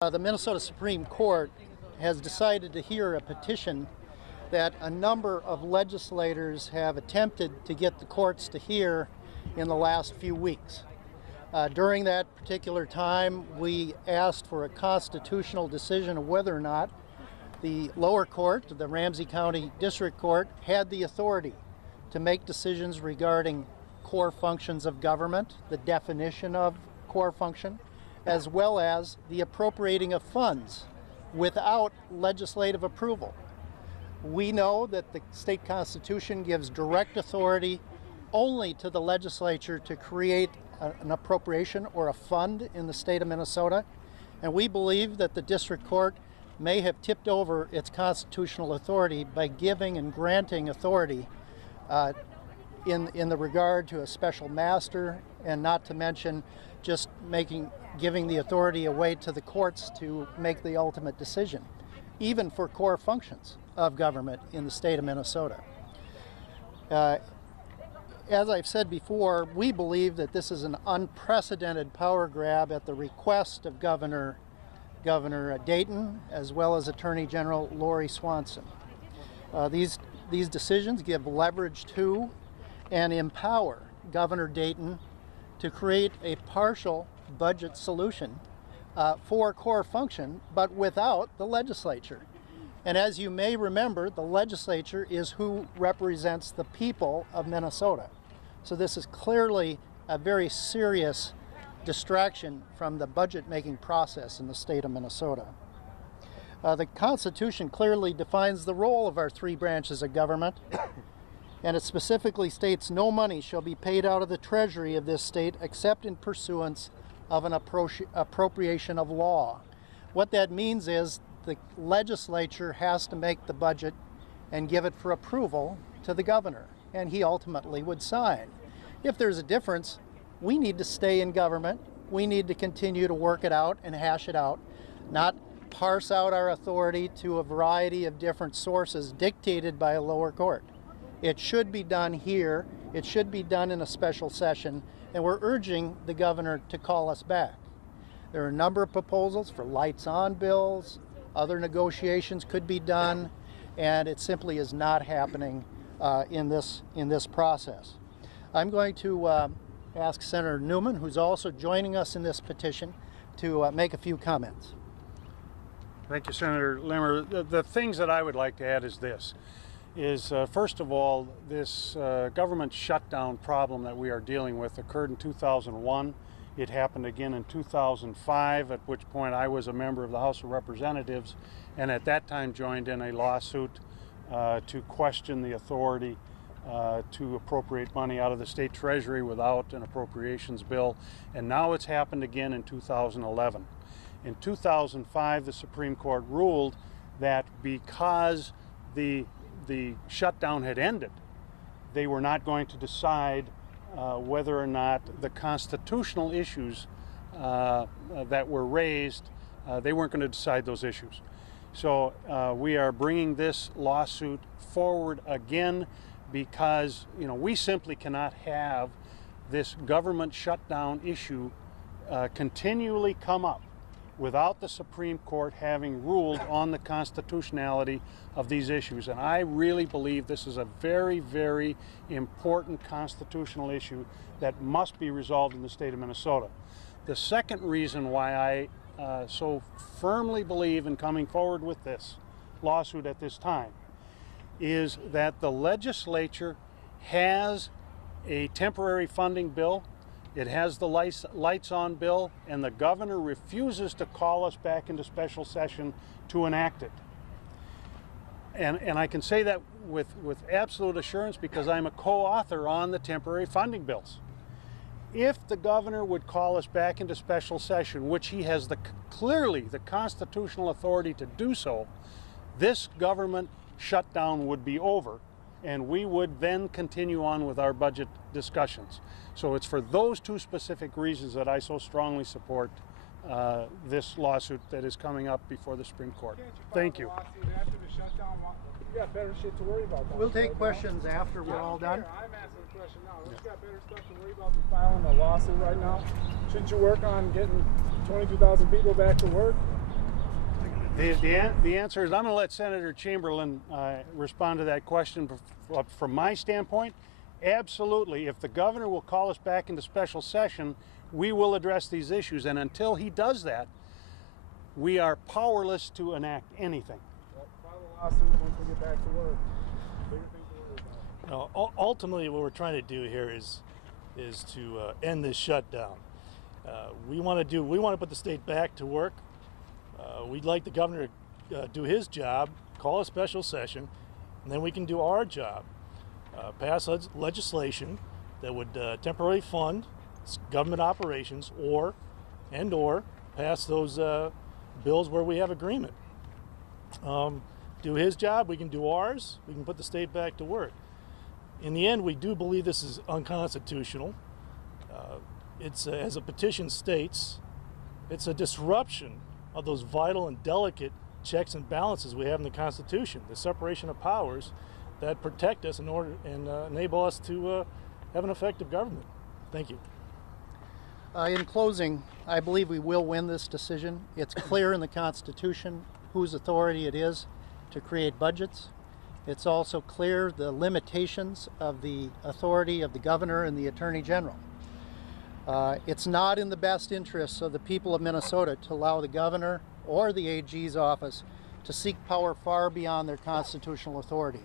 The Minnesota Supreme Court has decided to hear a petition that a number of legislators have attempted to get the courts to hear in the last few weeks. During that particular time, we asked for a constitutional decision of whether or not the lower court, the Ramsey County District Court, had the authority to make decisions regarding core functions of government, the definition of core function, as well as the appropriating of funds without legislative approval. We know that the state constitution gives direct authority only to the legislature to create an appropriation or a fund in the state of Minnesota, and we believe that the district court may have tipped over its constitutional authority by giving and granting authority in the regard to a special master, and not to mention just giving the authority away to the courts to make the ultimate decision, even for core functions of government in the state of Minnesota. As I've said before, we believe that this is an unprecedented power grab at the request of Governor Dayton, as well as Attorney General Lori Swanson. These decisions give leverage to and empower Governor Dayton to create a partial budget solution for core function, but without the legislature. And as you may remember, the legislature is who represents the people of Minnesota. So this is clearly a very serious distraction from the budget-making process in the state of Minnesota. The Constitution clearly defines the role of our three branches of government, and it specifically states no money shall be paid out of the treasury of this state except in pursuance of an appropriation of law. What that means is the legislature has to make the budget and give it for approval to the governor, and he ultimately would sign. If there's a difference, we need to stay in government. We need to continue to work it out and hash it out, not parse out our authority to a variety of different sources dictated by a lower court. It should be done here. It should be done in a special session, and we're urging the governor to call us back. There are a number of proposals for lights on bills. Other negotiations could be done, and it simply is not happening in this process. I'm going to ask Senator Newman, who's also joining us in this petition, to make a few comments. Thank you, Senator Limmer. The things that I would like to add is this. First of all, this government shutdown problem that we are dealing with occurred in 2001. It happened again in 2005, at which point I was a member of the House of Representatives, and at that time joined in a lawsuit to question the authority to appropriate money out of the state treasury without an appropriations bill. And now it's happened again in 2011. In 2005, the Supreme Court ruled that because the shutdown had ended, they were not going to decide whether or not the constitutional issues that were raised, they weren't going to decide those issues. So we are bringing this lawsuit forward again because, we simply cannot have this government shutdown issue continually come up without the Supreme Court having ruled on the constitutionality of these issues. And I really believe this is a very, very important constitutional issue that must be resolved in the state of Minnesota. The second reason why I so firmly believe in coming forward with this lawsuit at this time is that the legislature has a temporary funding bill. It has the lights on bill, and the governor refuses to call us back into special session to enact it. And I can say that with absolute assurance because I'm a co-author on the temporary funding bills. If the governor would call us back into special session, which he has clearly the constitutional authority to do so, this government shutdown would be over, and we would then continue on with our budget discussions. So it's for those two specific reasons that I so strongly support this lawsuit that is coming up before the Supreme Court. Thank you. After the shutdown, you got better shit to worry about. We'll take questions after we're all done. I'm asking a question now. You got better stuff to worry about than filing a lawsuit right now? Shouldn't you work on getting 22,000 people back to work? The answer is I'm going to let Senator Chamberlain respond to that question. From my standpoint, absolutely. If the governor will call us back into special session, we will address these issues. And until he does that, we are powerless to enact anything. Well, file a lawsuit once we get back to work. Bigger things to worry about. No, ultimately, what we're trying to do here is to end this shutdown. We want to put the state back to work. We'd like the governor to do his job, call a special session, and then we can do our job. Pass legislation that would temporarily fund government operations, or pass those bills where we have agreement. Do his job, we can do ours, we can put the state back to work. In the end, we do believe this is unconstitutional. As a petition states, it's a disruption of those vital and delicate checks and balances we have in the Constitution, the separation of powers that protect us and enable us to have an effective government. Thank you. In closing, I believe we will win this decision. It's clear in the Constitution whose authority it is to create budgets. It's also clear the limitations of the authority of the governor and the attorney general. It's not in the best interests of the people of Minnesota to allow the governor or the AG's office to seek power far beyond their constitutional authority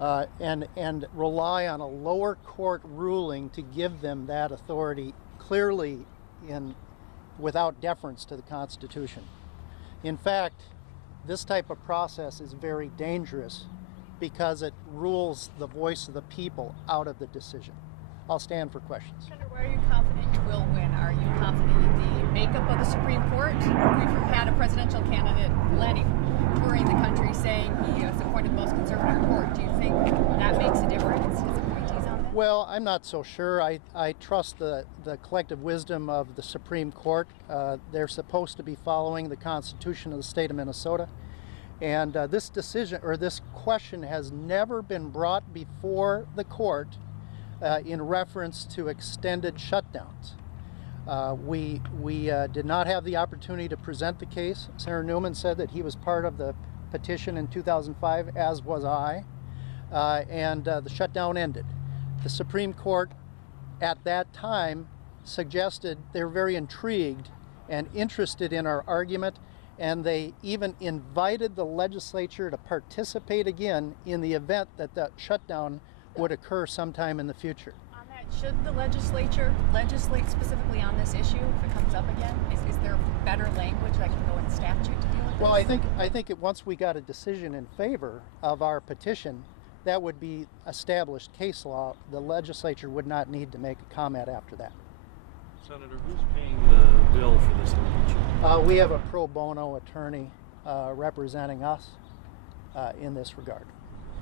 and rely on a lower court ruling to give them that authority clearly without deference to the Constitution. In fact, this type of process is very dangerous because it rules the voice of the people out of the decision. I'll stand for questions. Senator, why are you confident you will win? Are you confident in the makeup of the Supreme Court? We've had a presidential candidate, Lenny, touring the country saying he has appointed the most conservative court. Do you think that makes a difference? His appointees on that? Well, I'm not so sure. I trust the collective wisdom of the Supreme Court. They're supposed to be following the Constitution of the state of Minnesota. And this decision, or this question, has never been brought before the court in reference to extended shutdowns. We did not have the opportunity to present the case. Senator Newman said that he was part of the petition in 2005, as was I, and the shutdown ended. The Supreme Court at that time suggested they were very intrigued and interested in our argument, and they even invited the legislature to participate again in the event that the shutdown would occur sometime in the future. On that, should the legislature legislate specifically on this issue if it comes up again? Is there better language that can go in statute to deal with this? Well, I think once we got a decision in favor of our petition, that would be established case law. The legislature would not need to make a comment after that. Senator, who's paying the bill for this impeachment? We have a pro bono attorney representing us in this regard.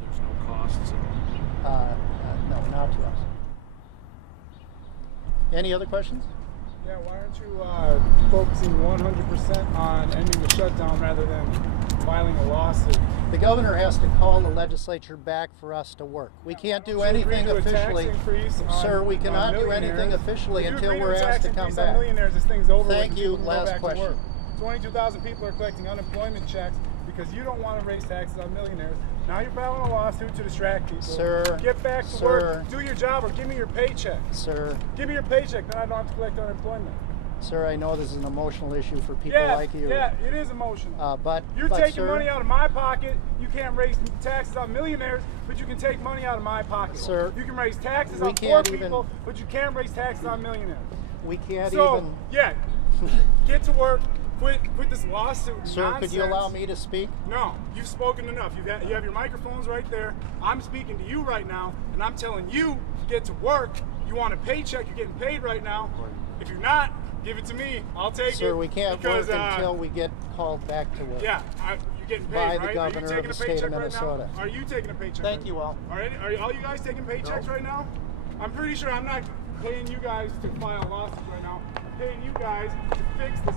There's no costs. No, not to us. Any other questions? Yeah, why aren't you focusing 100% on ending the shutdown rather than filing a lawsuit? The governor has to call the legislature back for us to work. We can't do anything officially. Sir, we cannot do anything officially until we're asked to come back. Millionaires, this thing's over. Thank you. Last question. 22,000 people are collecting unemployment checks because you don't want to raise taxes on millionaires. Now you're filing a lawsuit to distract people. Sir. Get back to work. Do your job or give me your paycheck. Sir. Give me your paycheck, then I don't have to collect unemployment. Sir, I know this is an emotional issue for people like you. Yeah, it is emotional. But you're taking sir, money out of my pocket. You can't raise taxes on millionaires, but you can take money out of my pocket. Sir, you can raise taxes on poor people, but you can't raise taxes on millionaires. We can't even. Yeah, get to work. Quit this lawsuit Sir, nonsense. Could you allow me to speak? No, you've spoken enough. You have your microphones right there. I'm speaking to you right now, and I'm telling you to get to work. You want a paycheck, you're getting paid right now. If you're not, give it to me. I'll take it. Sir, we can't work until we get called back to work. Yeah, you're getting paid, by right? the governor of the state of Minnesota. Are you taking a paycheck? Thank you all. Are all you guys taking paychecks right now? I'm pretty sure I'm not paying you guys to file lawsuits right now. I'm paying you guys to fix this